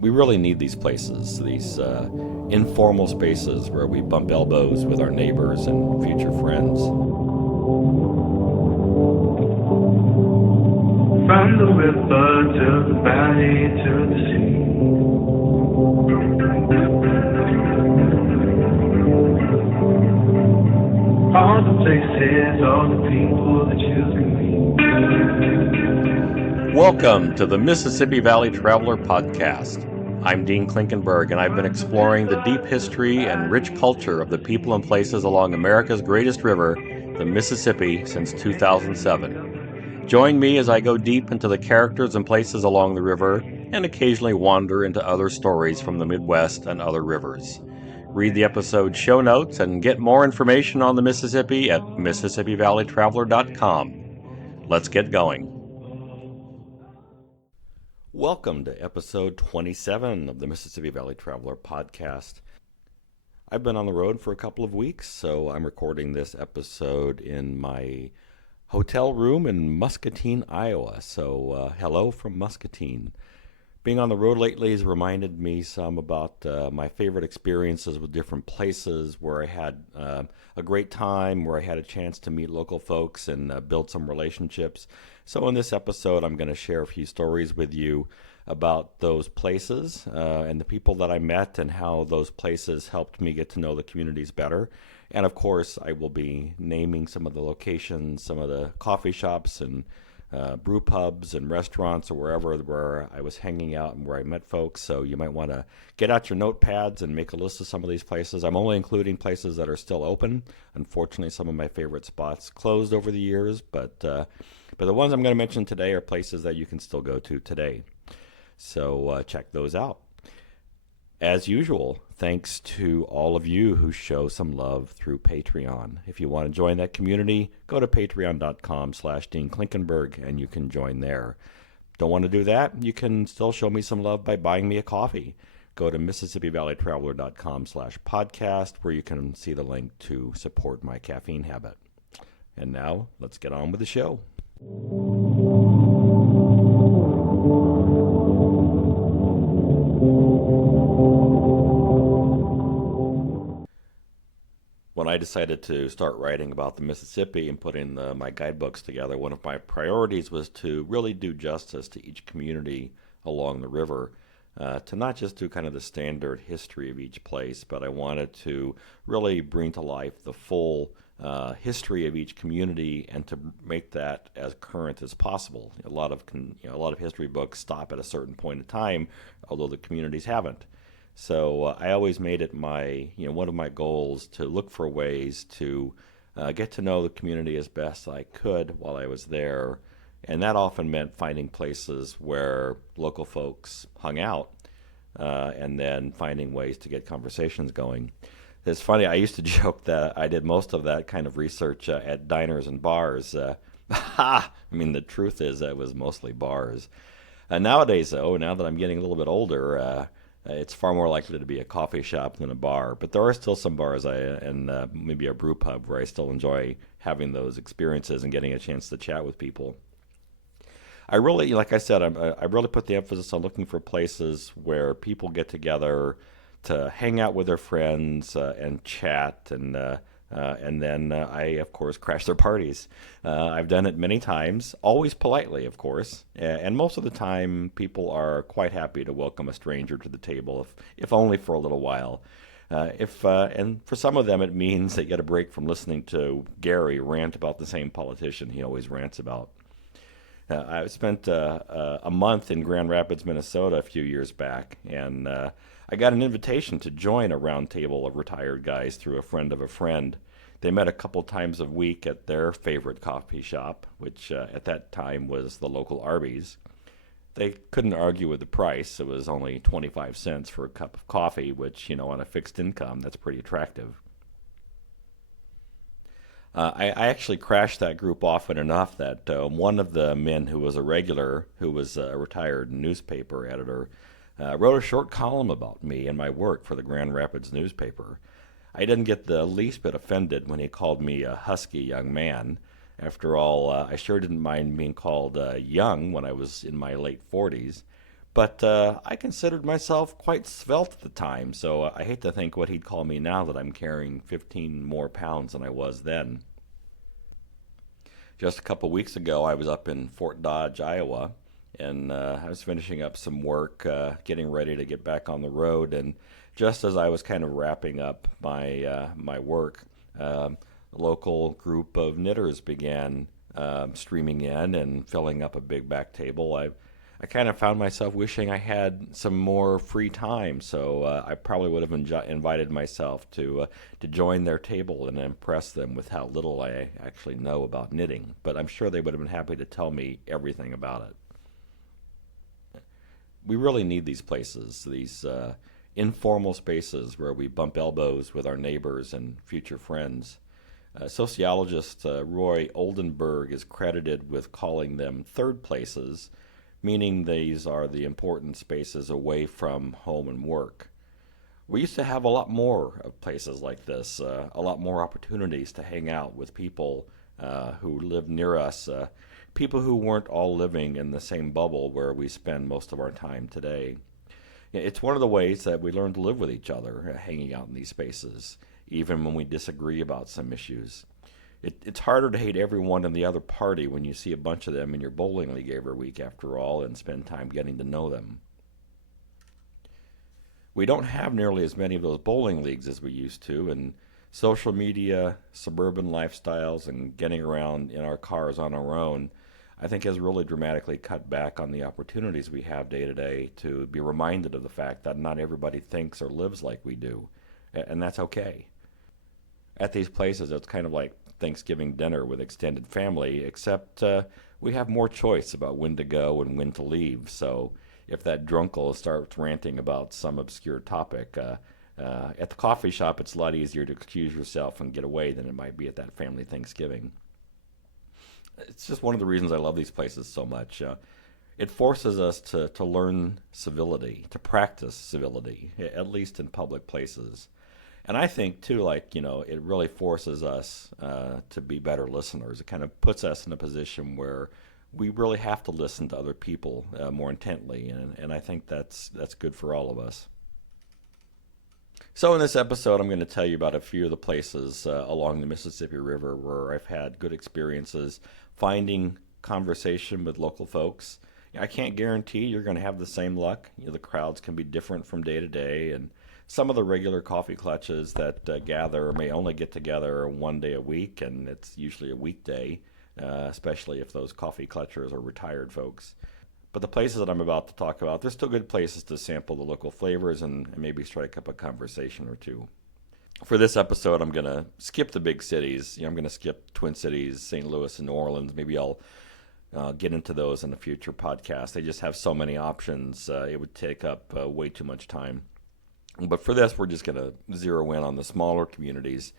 We really need these places, these informal spaces where we bump elbows with our neighbors and future friends. From the river to the valley to the sea. All the places, all the people that you can meet. Welcome to the Mississippi Valley Traveler Podcast. I'm Dean Klinkenberg, and I've been exploring the deep history and rich culture of the people and places along America's greatest river, the Mississippi, since 2007. Join me as I go deep into the characters and places along the river and occasionally wander into other stories from the Midwest and other rivers. Read the episode show notes and get more information on the Mississippi at MississippiValleyTraveler.com. Let's get going. Welcome to episode 27 of the Mississippi Valley Traveler Podcast. I've been on the road for a couple of weeks, so I'm recording this episode in my hotel room in Muscatine, Iowa. So hello from Muscatine. Being on the road lately has reminded me some about my favorite experiences with different places where I had a great time, where I had a chance to meet local folks and build some relationships. So in this episode, I'm going to share a few stories with you about those places and the people that I met and how those places helped me get to know the communities better. And of course, I will be naming some of the locations, some of the coffee shops and brew pubs and restaurants or wherever where I was hanging out and where I met folks. So you might want to get out your notepads and make a list of some of these places. I'm only including places that are still open. Unfortunately, some of my favorite spots closed over the years, but the ones I'm going to mention today are places that you can still go to today. So check those out. As usual, thanks to all of you who show some love through Patreon. If you want to join that community, go to patreon.com/Dean Klinkenberg and you can join there. Don't want to do that? You can still show me some love by buying me a coffee. Go to MississippiValleyTraveler.com/podcast where you can see the link to support my caffeine habit. And now, let's get on with the show. When I decided to start writing about the Mississippi and putting my guidebooks together, one of my priorities was to really do justice to each community along the river, to not just do kind of the standard history of each place, but I wanted to really bring to life the full history of each community and to make that as current as possible. A lot of history books stop at a certain point in time, although the communities haven't. So I always made it one of my goals to look for ways to get to know the community as best I could while I was there. And that often meant finding places where local folks hung out and then finding ways to get conversations going. It's funny, I used to joke that I did most of that kind of research at diners and bars. The truth is that it was mostly bars. Nowadays, though, now that I'm getting a little bit older, it's far more likely to be a coffee shop than a bar. But there are still some bars and maybe a brew pub where I still enjoy having those experiences and getting a chance to chat with people. I really, like I said, I really put the emphasis on looking for places where people get together to hang out with their friends and chat and then I, of course, crash their parties. I've done it many times, always politely, of course, and most of the time people are quite happy to welcome a stranger to the table, if only for a little while. And for some of them it means they get a break from listening to Gary rant about the same politician he always rants about. I spent a month in Grand Rapids, Minnesota a few years back, and I got an invitation to join a round table of retired guys through a friend of a friend. They met a couple times a week at their favorite coffee shop, which at that time was the local Arby's. They couldn't argue with the price. It was only 25 cents for a cup of coffee, which, on a fixed income, that's pretty attractive. I actually crashed that group often enough that one of the men who was a regular, who was a retired newspaper editor, wrote a short column about me and my work for the Grand Rapids newspaper. I didn't get the least bit offended when he called me a husky young man. After all, I sure didn't mind being called young when I was in my late 40s. But I considered myself quite svelte at the time, so I hate to think what he'd call me now that I'm carrying 15 more pounds than I was then. Just a couple weeks ago, I was up in Fort Dodge, Iowa, and I was finishing up some work, getting ready to get back on the road. And just as I was kind of wrapping up my work, a local group of knitters began streaming in and filling up a big back table. I kind of found myself wishing I had some more free time, so I probably would have invited myself to join their table and impress them with how little I actually know about knitting. But I'm sure they would have been happy to tell me everything about it. We really need these places, these informal spaces where we bump elbows with our neighbors and future friends. Sociologist Roy Oldenburg is credited with calling them third places, meaning these are the important spaces away from home and work. We used to have a lot more of places like this, a lot more opportunities to hang out with people who lived near us, people who weren't all living in the same bubble where we spend most of our time today. Yeah, it's one of the ways that we learn to live with each other, hanging out in these spaces, even when we disagree about some issues. It's harder to hate everyone in the other party when you see a bunch of them in your bowling league every week, after all, and spend time getting to know them. We don't have nearly as many of those bowling leagues as we used to, and social media, suburban lifestyles, and getting around in our cars on our own, I think has really dramatically cut back on the opportunities we have day to day to be reminded of the fact that not everybody thinks or lives like we do, and that's okay. At these places, it's kind of like Thanksgiving dinner with extended family, except we have more choice about when to go and when to leave. So if that drunkle starts ranting about some obscure topic, at the coffee shop, it's a lot easier to excuse yourself and get away than it might be at that family Thanksgiving. It's just one of the reasons I love these places so much. It forces us to learn civility, to practice civility, at least in public places. And I think too, like, it really forces us to be better listeners. It kind of puts us in a position where we really have to listen to other people more intently, and I think that's good for all of us. So in this episode, I'm going to tell you about a few of the places along the Mississippi River where I've had good experiences finding conversation with local folks. I can't guarantee you're going to have the same luck. The crowds can be different from day to day, and some of the regular coffee clutches that gather may only get together one day a week, and it's usually a weekday, especially if those coffee clutchers are retired folks. But the places that I'm about to talk about, they're still good places to sample the local flavors and maybe strike up a conversation or two. For this episode, I'm going to skip the big cities. I'm going to skip Twin Cities, St. Louis, and New Orleans. Maybe I'll get into those in a future podcast. They just have so many options. It would take up way too much time. But for this, we're just going to zero in on the smaller communities.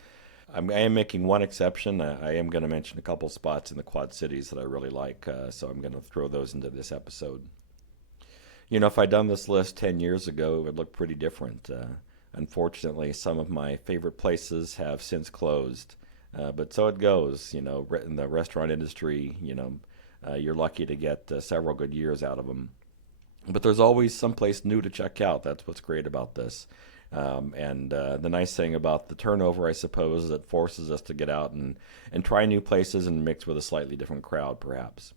I am making one exception. I am going to mention a couple spots in the Quad Cities that I really like, so I'm going to throw those into this episode. If I'd done this list 10 years ago, it would look pretty different. Unfortunately, some of my favorite places have since closed, but so it goes. In the restaurant industry, you're lucky to get several good years out of them. But there's always someplace new to check out. That's what's great about this. And the nice thing about the turnover, I suppose, is it forces us to get out and try new places and mix with a slightly different crowd, perhaps.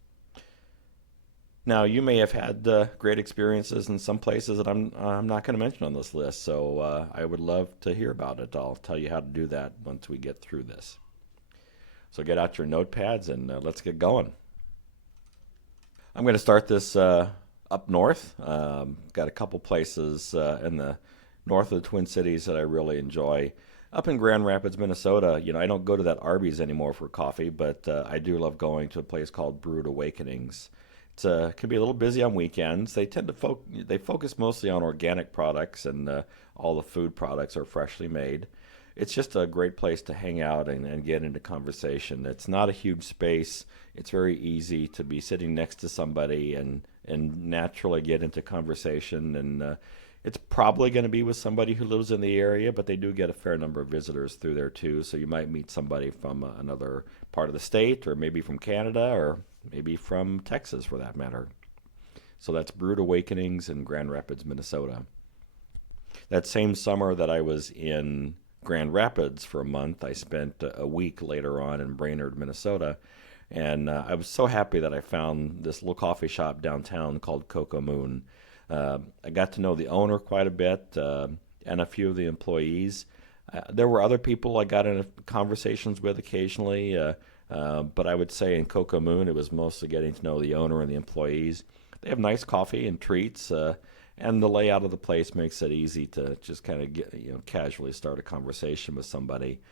Now, you may have had great experiences in some places that I'm not going to mention on this list, so I would love to hear about it. I'll tell you how to do that once we get through this. So get out your notepads and let's get going. I'm going to start this up north. Got a couple places in the north of the Twin Cities that I really enjoy. Up in Grand Rapids, Minnesota, I don't go to that Arby's anymore for coffee, but I do love going to a place called Brewed Awakenings. It can be a little busy on weekends. They tend to they focus mostly on organic products, and all the food products are freshly made. It's just a great place to hang out and get into conversation. It's not a huge space. It's very easy to be sitting next to somebody and naturally get into conversation. And it's probably going to be with somebody who lives in the area, but they do get a fair number of visitors through there too. So you might meet somebody from another part of the state, or maybe from Canada, or maybe from Texas for that matter. So that's Brewed Awakenings in Grand Rapids, Minnesota. That same summer that I was in Grand Rapids for a month, I spent a week later on in Brainerd, Minnesota. And I was so happy that I found this little coffee shop downtown called Cocoa Moon. I got to know the owner quite a bit and a few of the employees. There were other people I got in conversations with occasionally, but I would say in Cocoa Moon it was mostly getting to know the owner and the employees. They have nice coffee and treats, and the layout of the place makes it easy to just kind of casually start a conversation with somebody.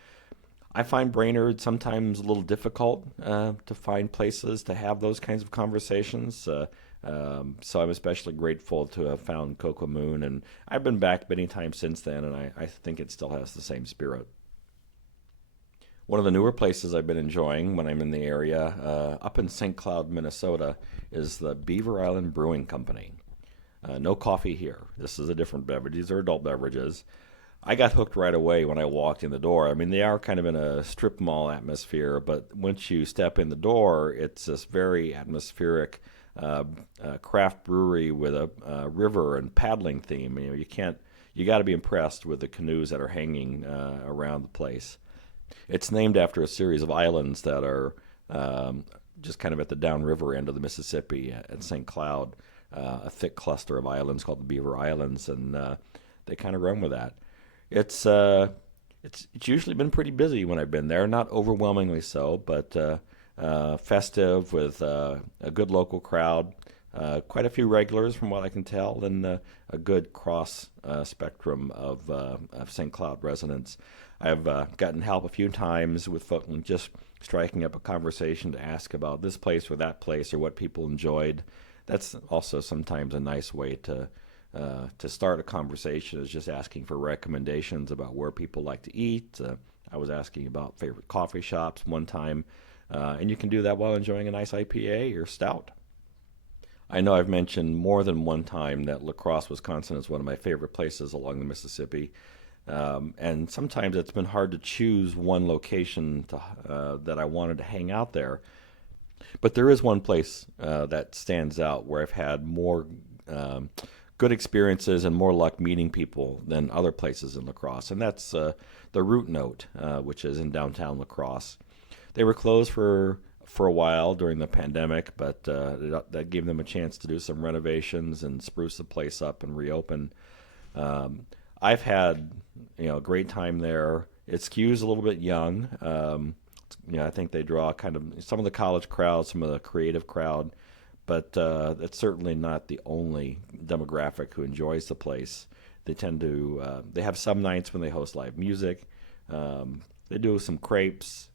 I find Brainerd sometimes a little difficult to find places to have those kinds of conversations. So I'm especially grateful to have found Cocoa Moon, and I've been back many times since then, and I think it still has the same spirit. One of the newer places I've been enjoying when I'm in the area, up in St. Cloud, Minnesota, is the Beaver Island Brewing Company. No coffee here. This is a different beverage. These are adult beverages. I got hooked right away when I walked in the door. I mean, they are kind of in a strip mall atmosphere, but once you step in the door, it's this very atmospheric craft brewery with a river and paddling theme. You got to be impressed with the canoes that are hanging around the place. It's named after a series of islands that are just kind of at the downriver end of the Mississippi at St. Cloud, a thick cluster of islands called the Beaver Islands, and they kind of run with that. It's it's usually been pretty busy when I've been there, not overwhelmingly so, but festive with a good local crowd, quite a few regulars from what I can tell, and a good cross spectrum of St. Cloud residents. I've gotten help a few times with folks just striking up a conversation to ask about this place or that place or what people enjoyed. That's also sometimes a nice way to start a conversation, is just asking for recommendations about where people like to eat. I was asking about favorite coffee shops one time, and you can do that while enjoying a nice IPA or stout. I know I've mentioned more than one time that La Crosse, Wisconsin is one of my favorite places along the Mississippi. And sometimes it's been hard to choose one location that I wanted to hang out there. But there is one place that stands out where I've had more good experiences and more luck meeting people than other places in La Crosse, and that's the Root Note, which is in downtown La Crosse. They were closed for a while during the pandemic, but that gave them a chance to do some renovations and spruce the place up and reopen. I've had a great time there. It skews a little bit young. I think they draw kind of some of the college crowd, some of the creative crowd, but that's certainly not the only demographic who enjoys the place. They tend to they have some nights when they host live music. They do some crepes.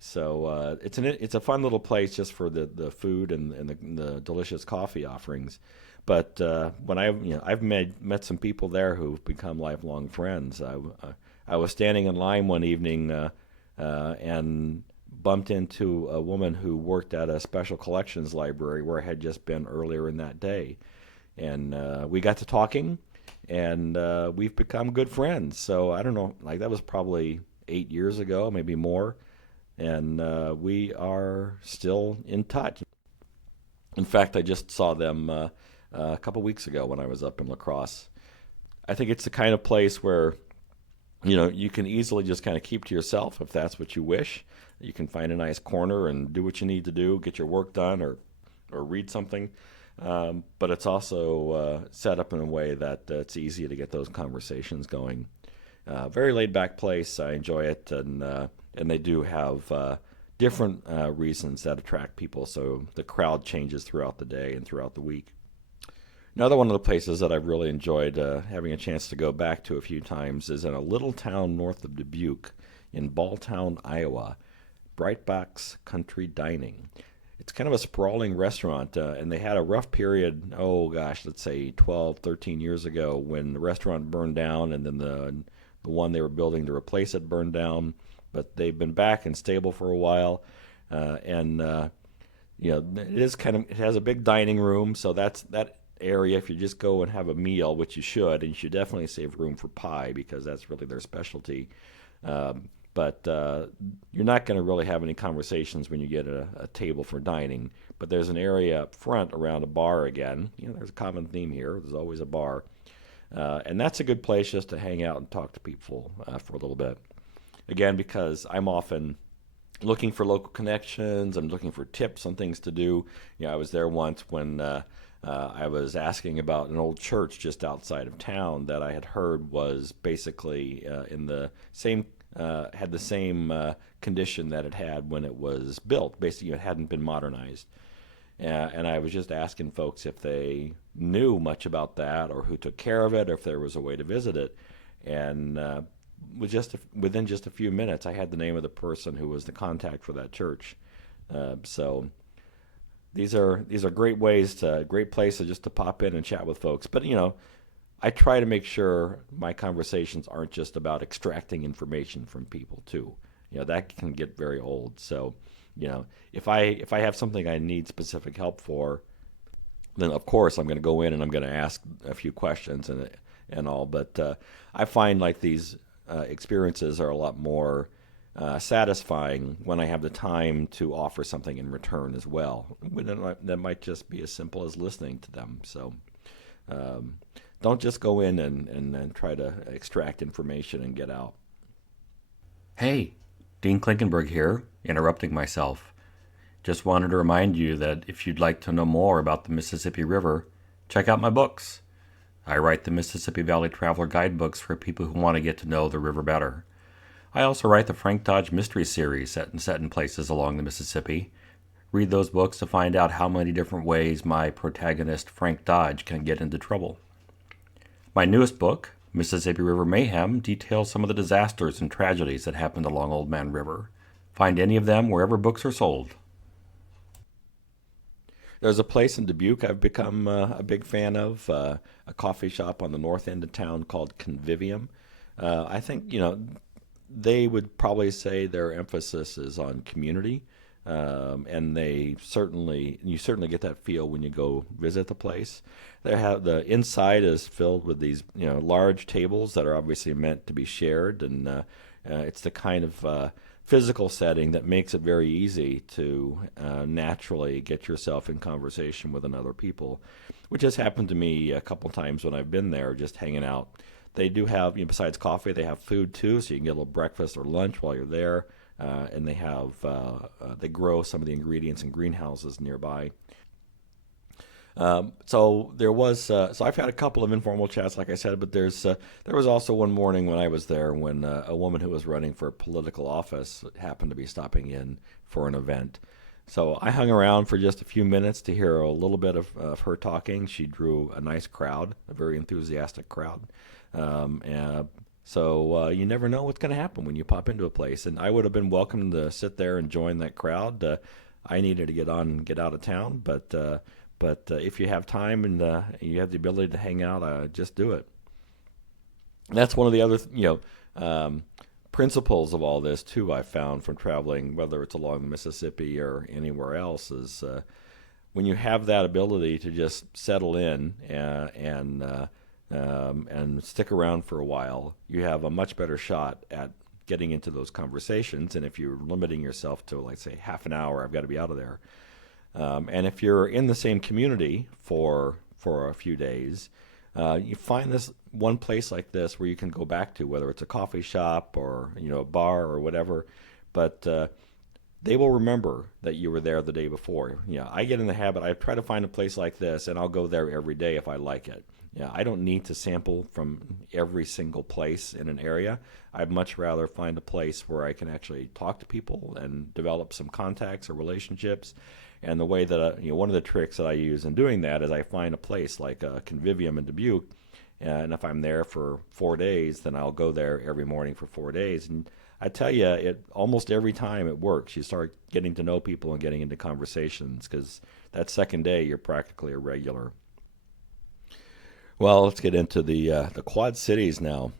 So it's a fun little place just for the food and the delicious coffee offerings. But when I've met some people there who've become lifelong friends. I was standing in line one evening and bumped into a woman who worked at a special collections library where I had just been earlier in that day, and we got to talking, and we've become good friends. So I don't know, like that was probably 8 years ago, maybe more, and we are still in touch. In fact, I just saw them a couple weeks ago when I was up in La Crosse. I think it's the kind of place where you can easily just kind of keep to yourself if that's what you wish. You can find a nice corner and do what you need to do, get your work done, or read something. But it's also set up in a way that it's easy to get those conversations going. Very laid back place. I enjoy it, and they do have different reasons that attract people. So the crowd changes throughout the day and throughout the week. Another one of the places that I've really enjoyed having a chance to go back to a few times is in a little town north of Dubuque in Balltown, Iowa, Brightbox Country Dining. It's kind of a sprawling restaurant, and they had a rough period, oh gosh, let's say 12, 13 years ago when the restaurant burned down, and then the one they were building to replace it burned down. But they've been back and stable for a while, and it has a big dining room, so that area, if you just go and have a meal, which you should, and you should definitely save room for pie because that's really their specialty. but you're not going to really have any conversations when you get a table for dining. But there's an area up front around a bar again. There's a common theme here. There's always a bar, and that's a good place just to hang out and talk to people for a little bit. Again, because I'm often looking for local connections. I'm looking for tips on things to do. I was there once when I was asking about an old church just outside of town that I had heard was basically in the same had the same condition that it had when it was built. Basically, it hadn't been modernized. And I was just asking folks if they knew much about that or who took care of it or if there was a way to visit it. And within just a few minutes, I had the name of the person who was the contact for that church. So these are great places just to pop in and chat with folks. But I try to make sure my conversations aren't just about extracting information from people too. That can get very old. So if I have something I need specific help for, then of course I'm going to go in and I'm going to ask a few questions and all. But I find like these experiences are a lot more satisfying when I have the time to offer something in return as well. That might just be as simple as listening to them. So don't just go in and try to extract information and get out. Hey, Dean Klinkenberg here, interrupting myself. Just wanted to remind you that if you'd like to know more about the Mississippi River, check out my books. I write the Mississippi Valley Traveler guidebooks for people who want to get to know the river better. I also write the Frank Dodge Mystery Series set in places along the Mississippi. Read those books to find out how many different ways my protagonist Frank Dodge can get into trouble. My newest book, Mississippi River Mayhem, details some of the disasters and tragedies that happened along Old Man River. Find any of them wherever books are sold. There's a place in Dubuque I've become a big fan of, a coffee shop on the north end of town called Convivium. I think, they would probably say their emphasis is on community, and you certainly get that feel when you go visit the place. The inside is filled with these large tables that are obviously meant to be shared, and it's the kind of physical setting that makes it very easy to naturally get yourself in conversation with another people, which has happened to me a couple times when I've been there just hanging out. They do have, besides coffee, they have food too, so you can get a little breakfast or lunch while you're there. And they grow some of the ingredients in greenhouses nearby. So I've had a couple of informal chats, like I said, but there was also one morning when I was there when a woman who was running for political office happened to be stopping in for an event. So I hung around for just a few minutes to hear a little bit of her talking. She drew a nice crowd, a very enthusiastic crowd. So you never know what's going to happen when you pop into a place. And I would have been welcome to sit there and join that crowd. I needed to get out of town, but if you have time and you have the ability to hang out, just do it. That's one of the other principles of all this too. I found from traveling, whether it's along the Mississippi or anywhere else, is when you have that ability to just settle in and stick around for a while, you have a much better shot at getting into those conversations. And if you're limiting yourself to, like, say, half an hour, I've got to be out of there. And if you're in the same community for a few days, you find this one place like this where you can go back to, whether it's a coffee shop or a bar or whatever, but they will remember that you were there the day before. I get in the habit, I try to find a place like this, and I'll go there every day if I like it. I don't need to sample from every single place in an area. I'd much rather find a place where I can actually talk to people and develop some contacts or relationships. And the way that one of the tricks that I use in doing that is I find a place like a Convivium in Dubuque, and if I'm there for 4 days, then I'll go there every morning for 4 days. And I tell you, it almost every time it works. You start getting to know people and getting into conversations, because that second day you're practically a regular. Well, let's get into the Quad Cities now.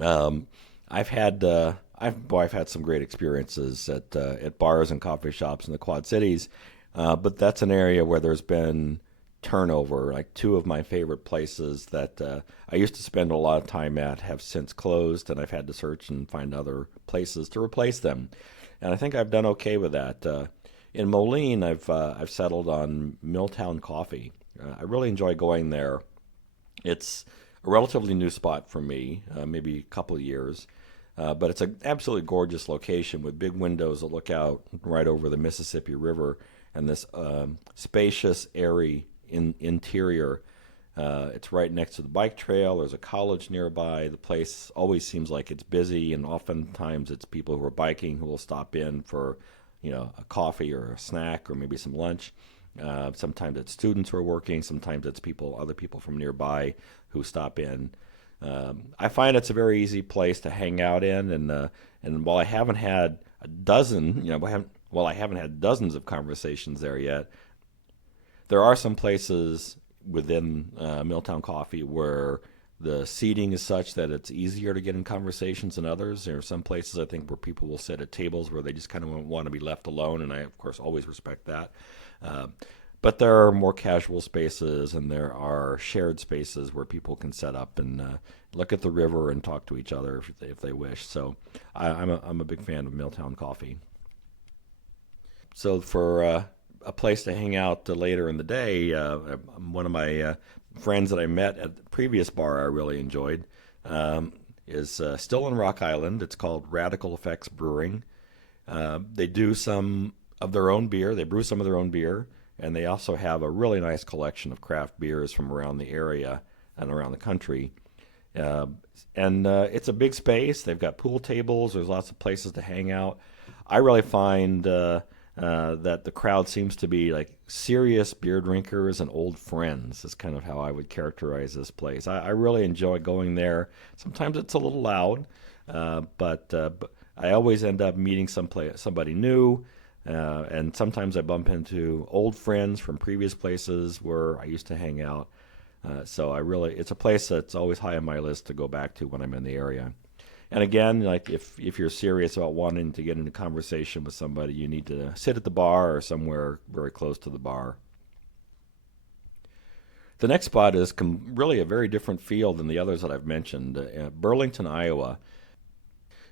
I've had some great experiences at bars and coffee shops in the Quad Cities, but that's an area where there's been turnover. Like two of my favorite places that I used to spend a lot of time at have since closed, and I've had to search and find other places to replace them. And I think I've done okay with that. In Moline, I've settled on Milltown Coffee. I really enjoy going there. It's a relatively new spot for me, maybe a couple of years. But it's an absolutely gorgeous location with big windows that look out right over the Mississippi River and this spacious, airy interior. It's right next to the bike trail. There's a college nearby. The place always seems like it's busy, and oftentimes it's people who are biking who will stop in for, a coffee or a snack or maybe some lunch. Sometimes it's students who are working. Sometimes it's other people from nearby who stop in. I find it's a very easy place to hang out in, and while I haven't had a dozen, while I haven't had dozens of conversations there yet, there are some places within Milltown Coffee where the seating is such that it's easier to get in conversations than others. There are some places I think where people will sit at tables where they just kind of want to be left alone, and I of course always respect that. Uh, but there are more casual spaces, and there are shared spaces where people can set up and look at the river and talk to each other if they wish. So I'm a big fan of Milltown Coffee. So for a place to hang out later in the day, one of my friends that I met at the previous bar I really enjoyed is still in Rock Island. It's called Radical Effects Brewing. They do some of their own beer. They brew some of their own beer, and they also have a really nice collection of craft beers from around the area and around the country. Uh, and it's a big space. They've got pool tables. There's lots of places to hang out. I really find that the crowd seems to be like serious beer drinkers and old friends. Is kind of how I would characterize this place. I really enjoy going there. Sometimes it's a little loud, but I always end up meeting somebody new. And sometimes I bump into old friends from previous places where I used to hang out. It's a place that's always high on my list to go back to when I'm in the area. And again, like if you're serious about wanting to get into conversation with somebody, you need to sit at the bar or somewhere very close to the bar. The next spot is really a very different feel than the others that I've mentioned. Burlington, Iowa.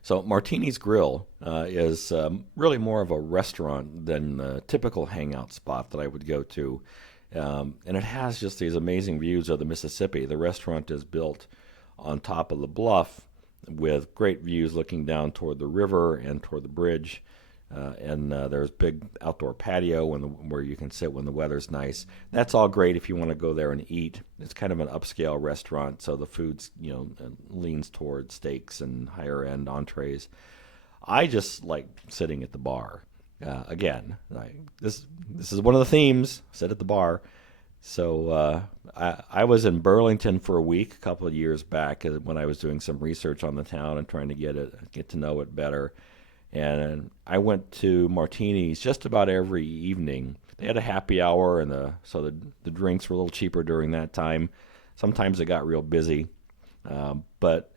So Martini's Grill is really more of a restaurant than the typical hangout spot that I would go to. And it has just these amazing views of the Mississippi. The restaurant is built on top of the bluff with great views looking down toward the river and toward the bridge. And there's big outdoor patio where you can sit when the weather's nice. That's all great if you want to go there and eat. It's kind of an upscale restaurant, so the food's leans toward steaks and higher end entrees. I just like sitting at the bar. This is one of the themes. Sit at the bar. So I was in Burlington for a week a couple of years back when I was doing some research on the town and trying to get to know it better. And I went to Martini's just about every evening. They had a happy hour, and so the drinks were a little cheaper during that time. Sometimes it got real busy, but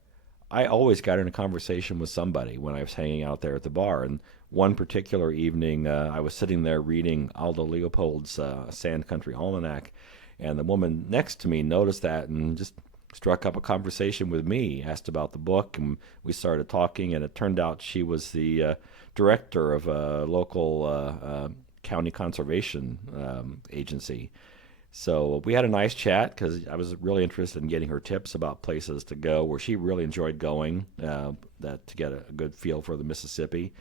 I always got in a conversation with somebody when I was hanging out there at the bar. And one particular evening, I was sitting there reading Aldo Leopold's Sand Country Almanac, and the woman next to me noticed that and just struck up a conversation with me, asked about the book, and we started talking, and it turned out she was the director of a local county conservation agency. So we had a nice chat because I was really interested in getting her tips about places to go where she really enjoyed going, that to get a good feel for the Mississippi.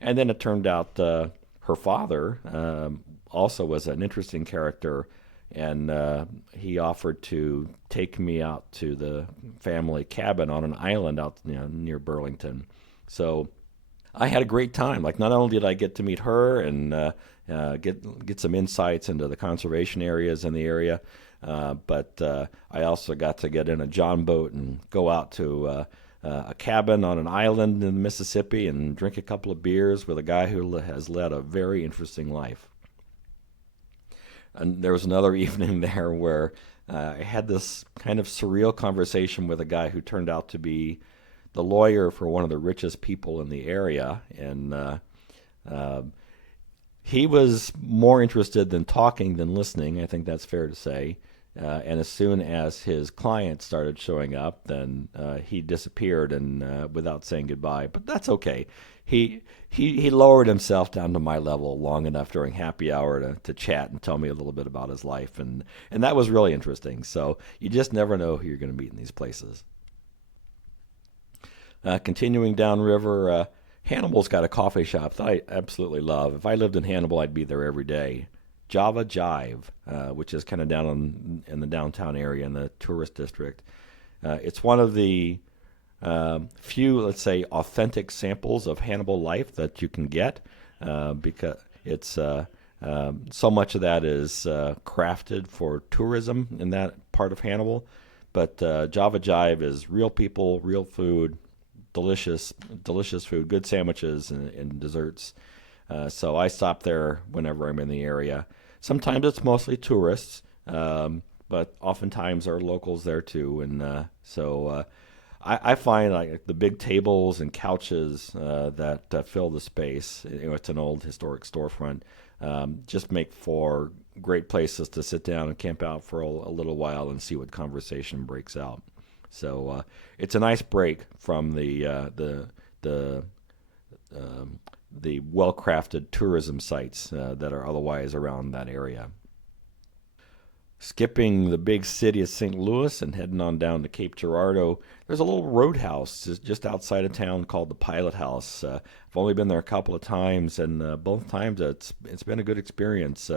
And then it turned out her father also was an interesting character, and he offered to take me out to the family cabin on an island out near Burlington. So I had a great time. Like, not only did I get to meet her and get some insights into the conservation areas in the area, but I also got to get in a john boat and go out to a cabin on an island in the Mississippi and drink a couple of beers with a guy who has led a very interesting life. And there was another evening there where I had this kind of surreal conversation with a guy who turned out to be the lawyer for one of the richest people in the area. And He was more interested in talking than listening. I think that's fair to say. And as soon as his clients started showing up, then he disappeared and without saying goodbye. But that's okay. He lowered himself down to my level long enough during happy hour to chat and tell me a little bit about his life, and that was really interesting. So you just never know who you're going to meet in these places. Continuing downriver, Hannibal's got a coffee shop that I absolutely love. If I lived in Hannibal, I'd be there every day. Java Jive, which is kind of down in the downtown area in the tourist district. It's one of the few, let's say, authentic samples of Hannibal life that you can get because it's so much of that is crafted for tourism in that part of Hannibal. But Java Jive is real people, real food, delicious food, good sandwiches and desserts. So I stop there whenever I'm in the area. Sometimes it's mostly tourists, but oftentimes there are locals there too. And I find like the big tables and couches that fill the space. It's an old historic storefront. Just make for great places to sit down and camp out for a little while and see what conversation breaks out. So it's a nice break from the well-crafted tourism sites that are otherwise around that area. Skipping the big city of St. Louis and heading on down to Cape Girardeau, there's a little roadhouse just outside of town called the Pilot House. I've only been there a couple of times, and both times it's been a good experience.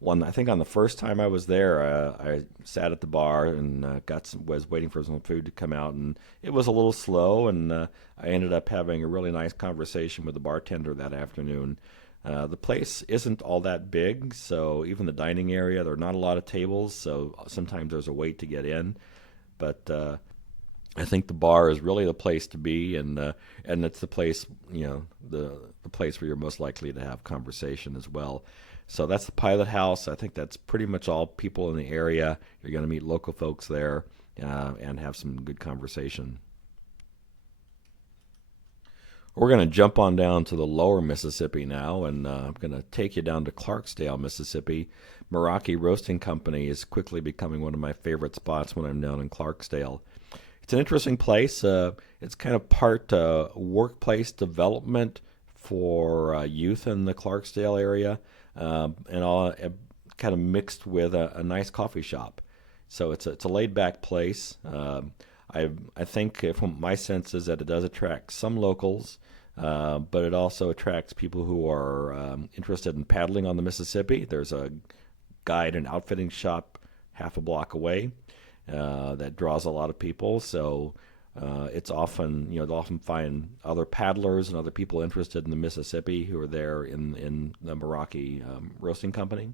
One, I think on the first time I was there, I sat at the bar and was waiting for some food to come out, and it was a little slow, and I ended up having a really nice conversation with the bartender that afternoon. The place isn't all that big, so even the dining area, there are not a lot of tables, so sometimes there's a wait to get in. But I think the bar is really the place to be, and it's the place, the place where you're most likely to have conversation as well. So that's the Pilot House. I think that's pretty much all people in the area. You're going to meet local folks there and have some good conversation. We're going to jump on down to the lower Mississippi now, and I'm going to take you down to Clarksdale, Mississippi. Meraki Roasting Company is quickly becoming one of my favorite spots when I'm down in Clarksdale. It's an interesting place. It's kind of part workplace development for youth in the Clarksdale area, and all kind of mixed with a nice coffee shop. So it's a laid back place. I think from my sense is that it does attract some locals, but it also attracts people who are interested in paddling on the Mississippi. There's a guide and outfitting shop half a block away that draws a lot of people. So it's often, they'll often find other paddlers and other people interested in the Mississippi who are there in the Meraki Roasting Company.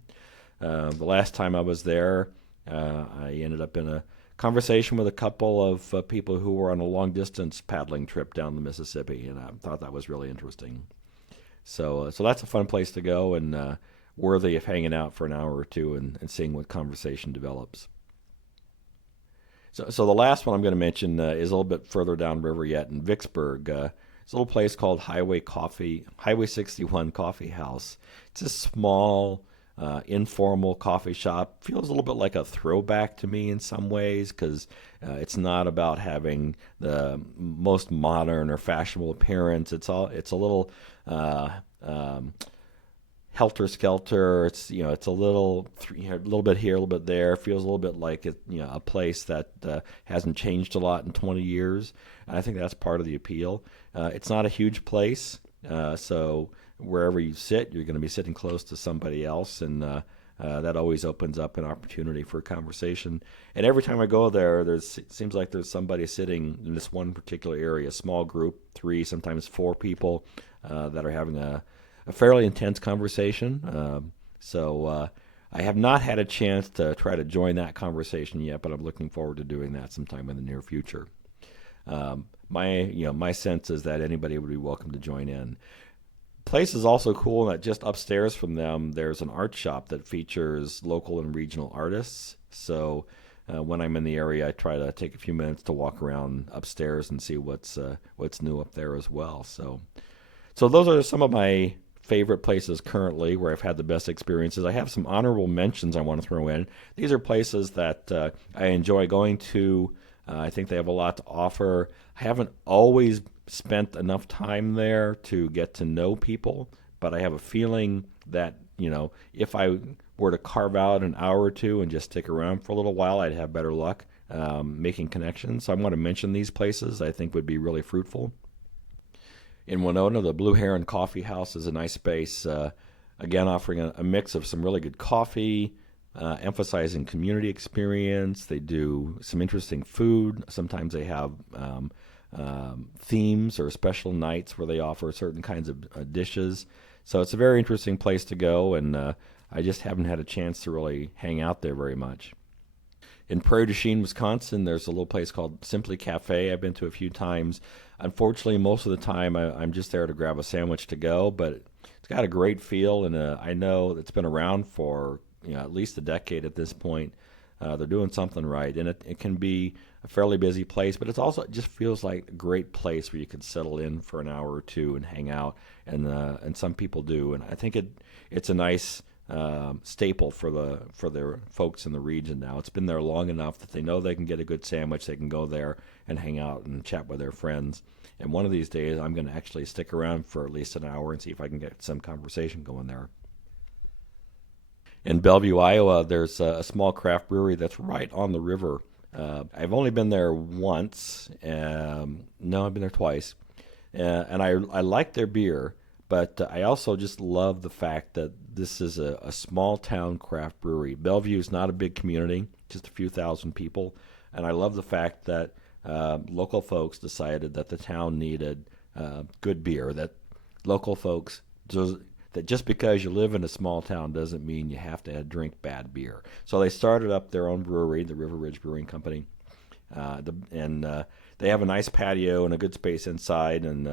The last time I was there, I ended up in a conversation with a couple of people who were on a long-distance paddling trip down the Mississippi, and I thought that was really interesting. So that's a fun place to go and worthy of hanging out for an hour or two and seeing what conversation develops. So the last one I'm going to mention is a little bit further downriver yet in Vicksburg. It's a little place called Highway 61 Coffee House. It's a small, informal coffee shop. Feels a little bit like a throwback to me in some ways because it's not about having the most modern or fashionable appearance. It's a little helter skelter. It's a little bit here, a little bit there. Feels a little bit like a place that hasn't changed a lot in 20 years. And I think that's part of the appeal. It's not a huge place, so wherever you sit, you're going to be sitting close to somebody else, and that always opens up an opportunity for a conversation. And every time I go there, seems like there's somebody sitting in this one particular area, a small group, 3, sometimes 4 people that are having a fairly intense conversation. So I have not had a chance to try to join that conversation yet, but I'm looking forward to doing that sometime in the near future. My sense is that anybody would be welcome to join in. Place is also cool in that just upstairs from them there's an art shop that features local and regional artists. So when I'm in the area, I try to take a few minutes to walk around upstairs and see what's new up there as well. So those are some of my favorite places currently where I've had the best experiences. I have some honorable mentions I want to throw in. These are places that I enjoy going to. I think they have a lot to offer. I haven't always spent enough time there to get to know people, but I have a feeling that, if I were to carve out an hour or two and just stick around for a little while, I'd have better luck making connections. So I want to mention these places I think would be really fruitful. In Winona, the Blue Heron Coffee House is a nice space, again, offering a mix of some really good coffee, emphasizing community experience. They do some interesting food. Sometimes they have themes or special nights where they offer certain kinds of dishes. So it's a very interesting place to go, and I just haven't had a chance to really hang out there very much. In Prairie du Chien, Wisconsin, there's a little place called Simply Cafe. I've been to a few times. Unfortunately, most of the time I'm just there to grab a sandwich to go, but it's got a great feel, and I know it's been around for at least a decade at this point. They're doing something right, and it can be a fairly busy place, but it just feels like a great place where you can settle in for an hour or two and hang out, and some people do, and I think it's a nice staple for their folks in the region now. It's been there long enough that they know they can get a good sandwich. They can go there and hang out and chat with their friends. And one of these days, I'm going to actually stick around for at least an hour and see if I can get some conversation going there. In Bellevue, Iowa, there's a small craft brewery that's right on the river. I've only been there once. No, I've been there twice. And I like their beer, but I also just love the fact that this is a small town craft brewery. Bellevue is not a big community, just a few thousand people. And I love the fact that local folks decided that the town needed good beer, that local folks, that just because you live in a small town doesn't mean you have to drink bad beer. So they started up their own brewery, the River Ridge Brewing Company. And they have a nice patio and a good space inside, and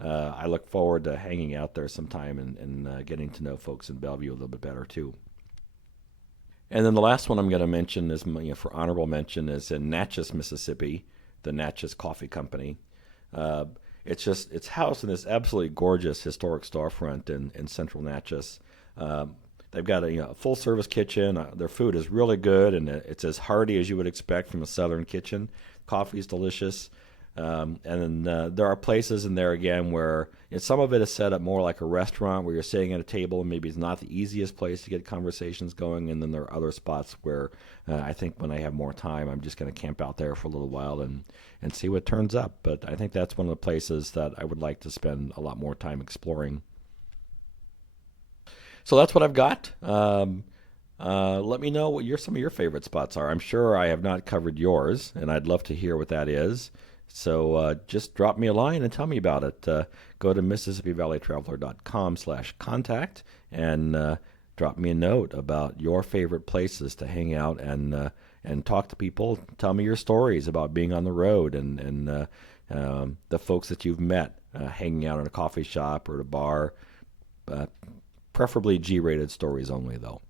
I look forward to hanging out there sometime and getting to know folks in Bellevue a little bit better too. And then the last one I'm going to mention is, for honorable mention, is in Natchez, Mississippi, the Natchez Coffee Company. It's housed in this absolutely gorgeous historic storefront in central Natchez. They've got a full service kitchen. Their food is really good, and it's as hearty as you would expect from a southern kitchen. Coffee is delicious. And then there are places in there, again, where some of it is set up more like a restaurant where you're sitting at a table and maybe it's not the easiest place to get conversations going. And then there are other spots where I think when I have more time, I'm just going to camp out there for a little while and see what turns up. But I think that's one of the places that I would like to spend a lot more time exploring. So that's what I've got. Let me know what some of your favorite spots are. I'm sure I have not covered yours, and I'd love to hear what that is. So just drop me a line and tell me about it. Go to MississippiValleyTraveler.com/contact and drop me a note about your favorite places to hang out and talk to people. Tell me your stories about being on the road and the folks that you've met hanging out in a coffee shop or at a bar. Preferably G-rated stories only, though.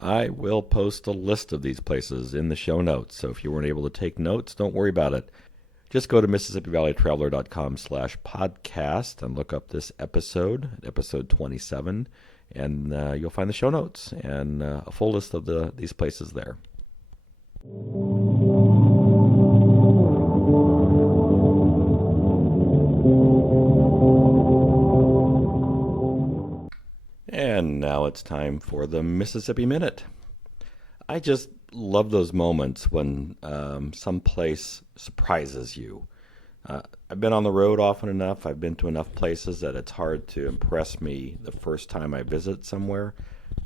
I will post a list of these places in the show notes, so if you weren't able to take notes, don't worry about it. Just go to MississippiValleyTraveler.com/podcast and look up this episode 27, and you'll find the show notes and a full list of these places there. And now it's time for the Mississippi Minute. I just love those moments when some place surprises you. I've been on the road often enough. I've been to enough places that it's hard to impress me the first time I visit somewhere.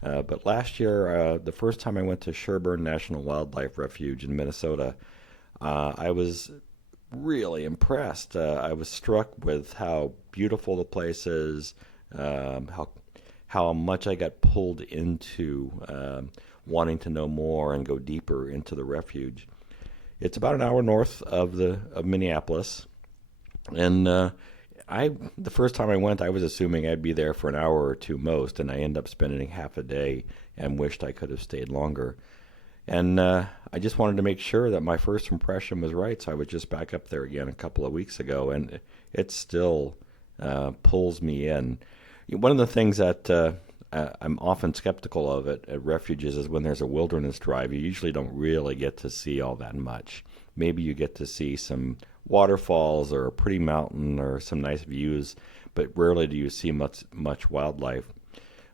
But last year, the first time I went to Sherburne National Wildlife Refuge in Minnesota, I was really impressed. I was struck with how beautiful the place is, how much I got pulled into wanting to know more and go deeper into the refuge. It's about an hour north of Minneapolis, and the first time I went, I was assuming I'd be there for an hour or two most, and I ended up spending half a day and wished I could have stayed longer. And I just wanted to make sure that my first impression was right, so I was just back up there again a couple of weeks ago, and it still pulls me in. One of the things that I'm often skeptical of at refuges is when there's a wilderness drive, you usually don't really get to see all that much. Maybe you get to see some waterfalls or a pretty mountain or some nice views, but rarely do you see much wildlife.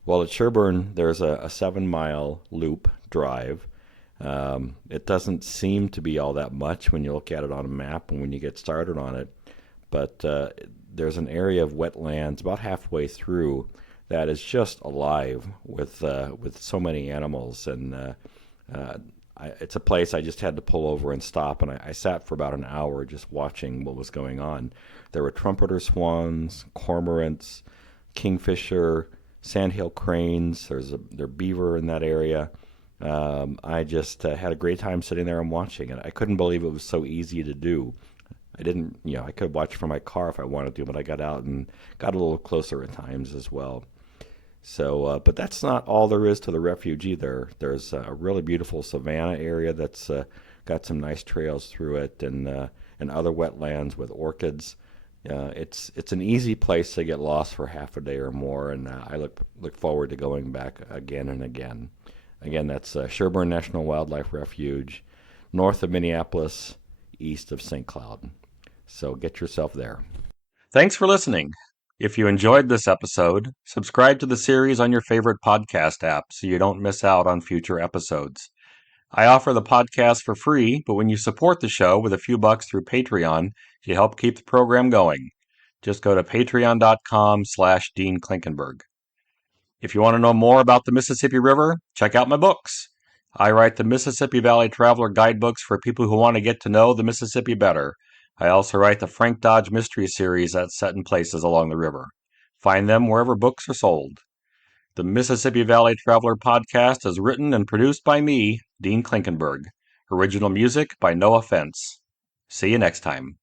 Well, at Sherburne, there's a 7 mile loop drive. It doesn't seem to be all that much when you look at it on a map and when you get started on it, but there's an area of wetlands about halfway through that is just alive with so many animals, and uh, it's a place I just had to pull over and stop, and I sat for about an hour just watching what was going on. There were trumpeter swans, cormorants, kingfisher, sandhill cranes. There beaver in that area. I just had a great time sitting there and watching it. I couldn't believe it was so easy to do. I didn't, I could watch from my car if I wanted to, but I got out and got a little closer at times as well. So, but that's not all there is to the refuge either. There's a really beautiful savanna area that's got some nice trails through it, and other wetlands with orchids. It's an easy place to get lost for half a day or more, and I look forward to going back again and again. Again, that's Sherburne National Wildlife Refuge, north of Minneapolis, east of St. Cloud. So get yourself there. Thanks for listening. If you enjoyed this episode, subscribe to the series on your favorite podcast app so you don't miss out on future episodes. I offer the podcast for free, but when you support the show with a few bucks through Patreon, you help keep the program going. Just go to patreon.com/Dean Klinkenberg. If you want to know more about the Mississippi River, check out my books. I write the Mississippi Valley Traveler guidebooks for people who want to get to know the Mississippi better. I also write the Frank Dodge Mystery Series that's set in places along the river. Find them wherever books are sold. The Mississippi Valley Traveler podcast is written and produced by me, Dean Klinkenberg. Original music by No Offense. See you next time.